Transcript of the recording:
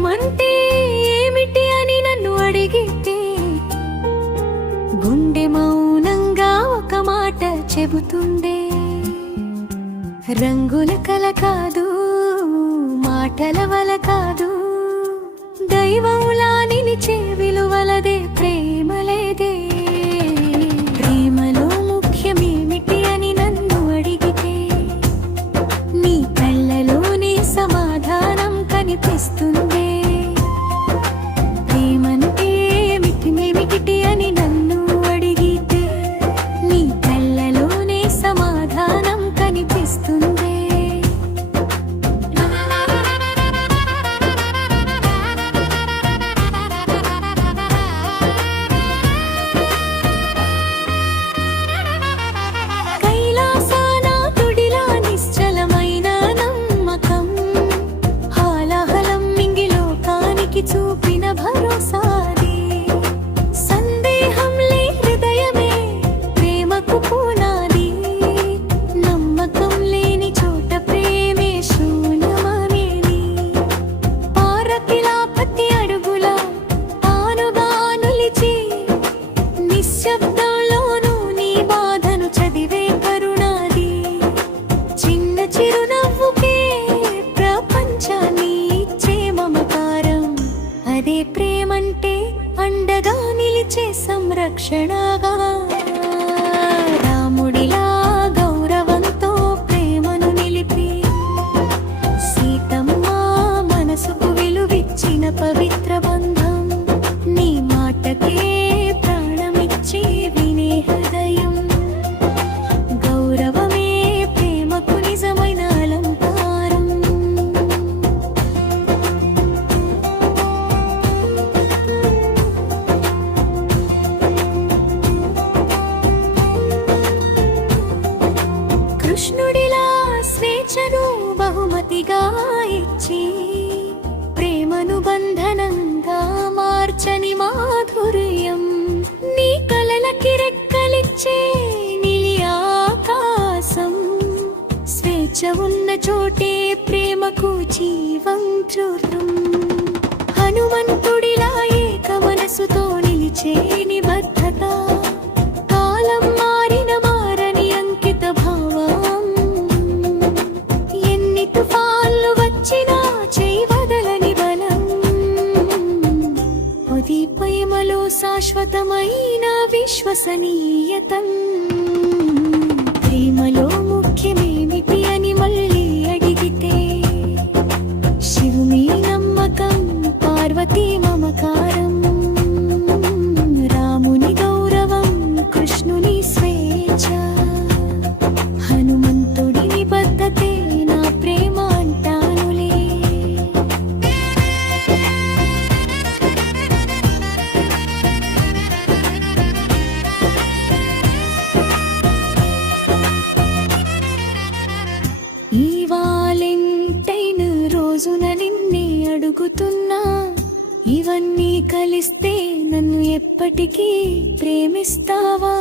ప్రేమంటే ఏమిటి అని నన్ను అడిగితే గుండె మౌనంగా ఒక మాట చెబుతుండే రంగుల కల కాదు మాటల వల కాదు దైవంలా నిలిచేవి to అదే ప్రేమంటే అండగా నిలిచే సంరక్షణగా. ఉన్న చోటే ప్రేమకు జీవం చూద్దాం హనుమంతుడిలా ఏక మనసుతో నిలిచే నిబద్ధత. కాలం మారిన మారని అంకిత భావం. ఎన్ని తుఫాన్లు వచ్చినా చేయవదలని బలం. అది ప్రేమలో శాశ్వతమైన విశ్వసనీయతం. ప్రేమలో రోజున నిన్నే అడుగుతున్నా ఇవన్నీ కలిస్తే నన్ను ఎప్పటికీ ప్రేమిస్తావా?